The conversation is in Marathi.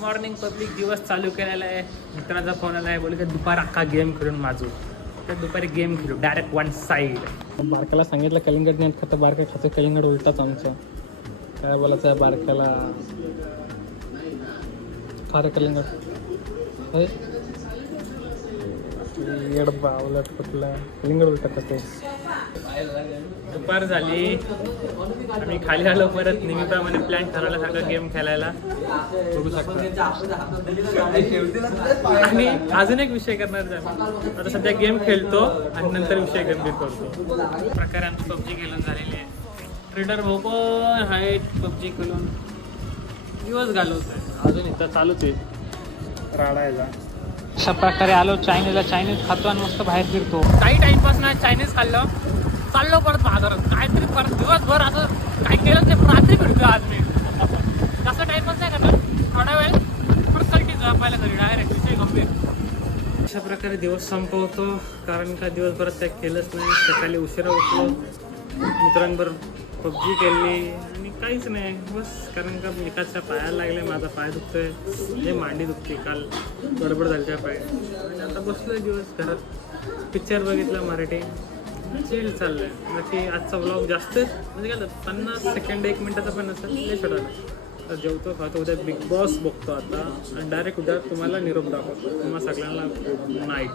मॉर्निंग पब्लिक दिवस चालू केलेला आहे. मित्राचा फोन आला आहे, बोलले की दुपार अख्खा गेम खेळून माझू. तर दुपारी गेम खेळू डायरेक्ट वन साईड. बारक्याला सांगितलं कलिंगड नाही खातं, बारक्या खातं कलिंगड उलटाच आमचं. काय बोलायचं आहे बारक्याला, खारे कलिंगड येड बावलट कुठला कलिंगड उलटत असते. दुपार झाली, आम्ही खाली आलो. परत नेहमीप्रमाणे प्लॅन ठरवला सारखं गेम खेळायला. बघू शकता. आणि अजून एक विषय करणार आहे. आता सध्या गेम खेळतो आणि नंतर विषय गंभीर करतो. प्रकारे आमची पबजी खेळून झालेली आहे. ट्रेडर भाऊ पण आहेत पबजी खेळून दिवस घालवत आहे. अजून इथं चालूच आहे राडायला. अशा प्रकारे आलो चायनीजला. चायनीज खातो आणि मस्त बाहेर फिरतो. काही टाइमपास ना चायनीज खाल्लं, चाललो परत बाजारात. काहीतरी परत दिवसभर असं काही केलं नाही. रात्री फिरतो आज मी. जास्त टाइमपास नाही करणार, थोडा वेळ परत कंटिन्यू आपल्याला घरी डायरेक्ट विषय गंभीर. अशा प्रकारे दिवस संपवतो, कारण का दिवसभरात काही केलंच नाही. सकाळी उशिरा उठलो, मित्रांबरोबर पबजी खेळली आणि काहीच नाही बस. कारण का एकाच्या पायाला लागले, माझा पाय दुखतोय, म्हणजे मांडी दुखते. काल गडबड झाली त्या पाय. आणि आता बसलोय दिवस घरात, पिक्चर बघितला मराठी, चिल चाललंय. बाकी आजचा व्लॉग जास्त म्हणजे काय 50 सेकंड 1 मिनिटाचा पण असेल, लय छोटा. तर जेवतो खातो, उद्या बिग बॉस बघतो आता आणि डायरेक्ट उद्या तुम्हाला निरोप दाखवतो. तुम्हाला सगळ्यांना गुड नाईट.